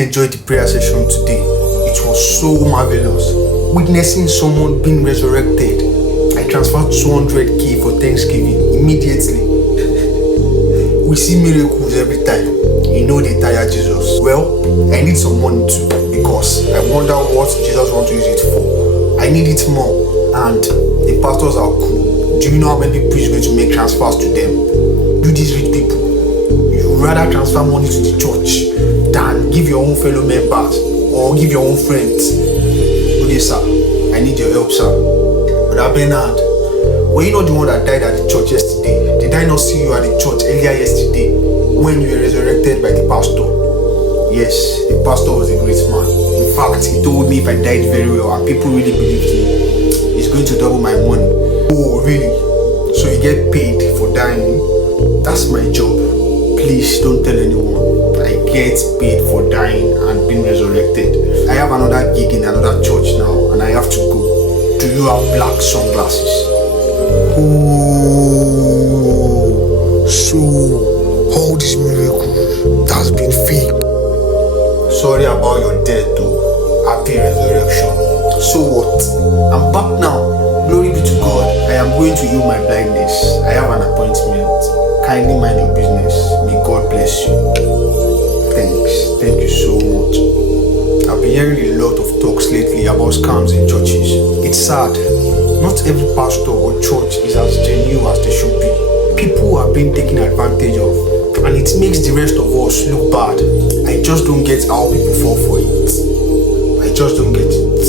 Enjoyed the prayer session today. It was so marvelous. Witnessing someone being resurrected. I transferred 200k for Thanksgiving immediately. We see miracles every time. They tire Jesus. Well, I need some money too because I wonder what Jesus wants to use it for. I need it more, and the pastors are cool. Do you know how many people is going to make transfers to them? Do these rich people. You rather transfer money to the church than give your own fellow members or give your own friends. Okay, sir, I need your help, sir. Brother Bernard, were you not the one that died at the church yesterday? Did I not see you at the church earlier yesterday when you were resurrected by the pastor? Yes, the pastor was a great man. In fact, he told me if I died very well and people really believed me, he's going to double my money. Oh, really? So you get paid for dying? That's my job. Please don't tell anyone. I get paid for dying and being resurrected. I have another gig in another church now and I have to go. Do you have black sunglasses? Oh, so all these miracles that's been fake. Sorry about your death though. Happy resurrection. So what? I'm back now. Glory be to God. I am going to heal my blindness. I have an appointment. Kindly mind your business. May God bless you. Thanks. Thank you so much. I've been hearing a lot of talks lately about scams in churches. It's sad. Not every pastor or church is as genuine as they should be. People are being taken advantage of, and it makes the rest of us look bad. I just don't get how people fall for it. I just don't get it.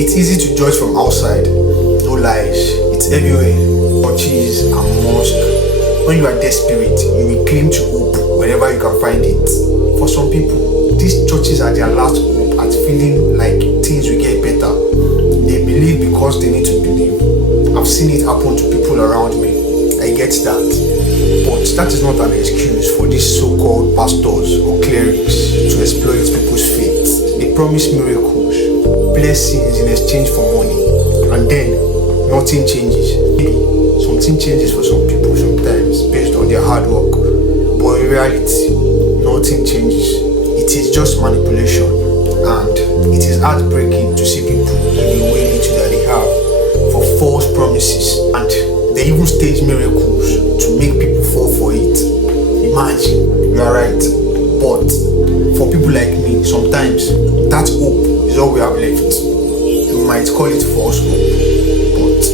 It's easy to judge from outside. No lies. It's everywhere. Churches and mosques. When you are desperate, you will cling to hope wherever you can find it. For some people, these churches are their last hope at feeling like things will get better. They believe because they need to believe. I've seen it happen to people around me. I get that. But that is not an excuse for these so-called pastors or clerics to exploit people's faith. They promise miracles, blessings in exchange for money, and then nothing changes. Maybe something changes for some people sometimes based on their hard work, but in reality, nothing changes. It is just manipulation, and it is heartbreaking to see people giving away little that they have for false promises, and they even stage miracles to make people fall for it. Imagine, you are right, but for people like me, sometimes that hope is all we have left. You might call it false hope, but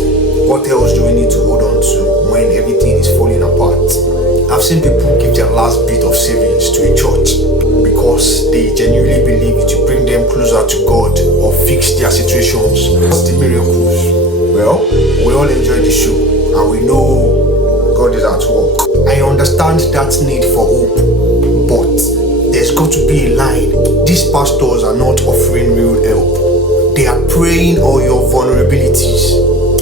what else do we need to hold on to when everything is falling apart? I've seen people give their last bit of savings to a church because they genuinely believe it will bring them closer to God or fix their situations. What's the miracles? Well, we all enjoy the show and we know God is at work. I understand that need for hope, but there's got to be a line. These pastors are not offering real help. They are preying on your vulnerabilities.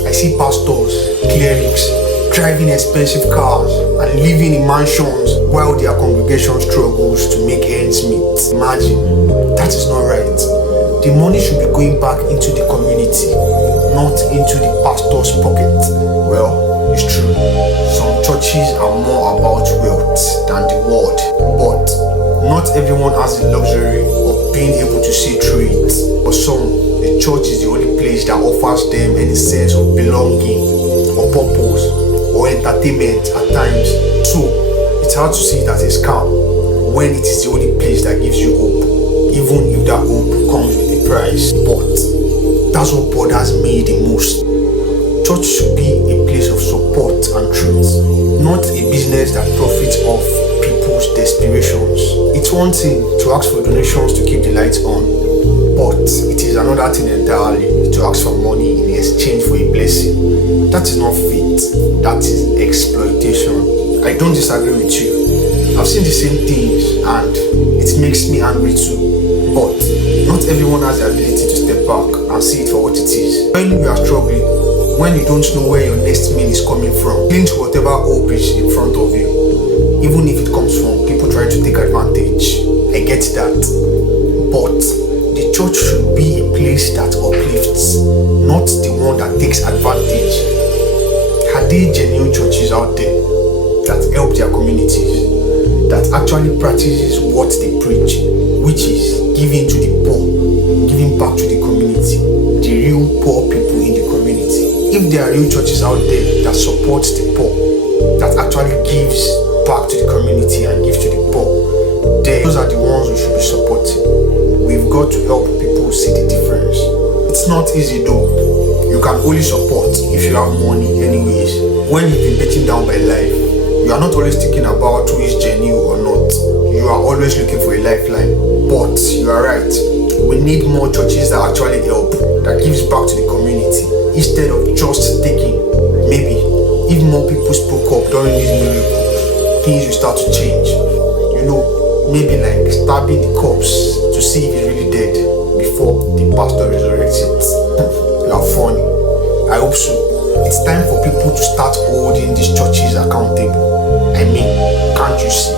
I see pastors, clerics, driving expensive cars and living in mansions while their congregation struggles to make ends meet. Imagine, that is not right. The money should be going back into the community, not into the pastor's pocket. Well, it's true. Some churches are more about wealth than the word, but not everyone has the luxury of being able to see through it. For some, the church is the only place that offers them any sense of belonging or purpose or entertainment at times. So, it's hard to see it as a scam when it is the only place that gives you hope, even if that hope comes with a price. But that's what bothers me the most. Church should be a place of support and truth, not a business that profits off people's desperations. It's one thing to ask for donations to keep the lights on, but it is another thing entirely to ask for money in exchange for a blessing. That is not faith, that is exploitation. I don't disagree with you. I've seen the same things and it makes me angry too. But not everyone has the ability to step back and see it for what it is. When you are struggling, when you don't know where your next meal is coming from, cling to whatever hope is in front of you, even if it comes from people trying to take advantage. I get that. But the church should be a place that uplifts, not the one that takes advantage. Are there genuine churches out there that help their communities, that actually practices what they preach? which is giving to the poor, giving back to the community, the real poor people in the community. If there are real churches out there that support the poor, that actually gives back to the community and gives to the poor, then those are the ones we should be supporting. We've got to help people see the difference. It's not easy though. You can only support if you have money anyways. When you've been beaten down by life, you are not always thinking about who is genuine or not. You are always looking for a lifeline. But you are right. We need more churches that actually help, that gives back to the community, instead of just taking. Maybe if more people spoke up during these miracles, things will start to change. Maybe like stabbing the corpse to see if he's really dead before the pastor resurrects it. You are funny. I hope so. It's time for people to start holding these churches accountable. I mean, can't you see?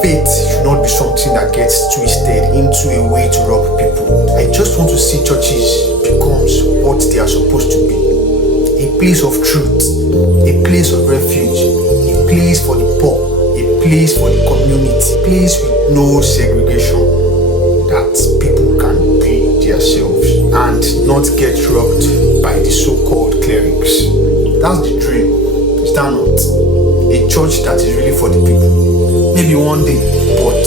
Faith should not be something that gets twisted into a way to rob people. I just want to see churches becomes what they are supposed to be. A place of truth, a place of refuge, a place for the poor, a place for the community, a place with no segregation, that people can be themselves and not get robbed by the so-called clerics. That's the dream, is that not? A church that is really for the people. Maybe one day, but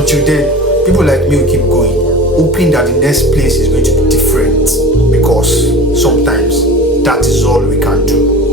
until then, people like me will keep going, hoping that the next place is going to be different, because sometimes that is all we can do.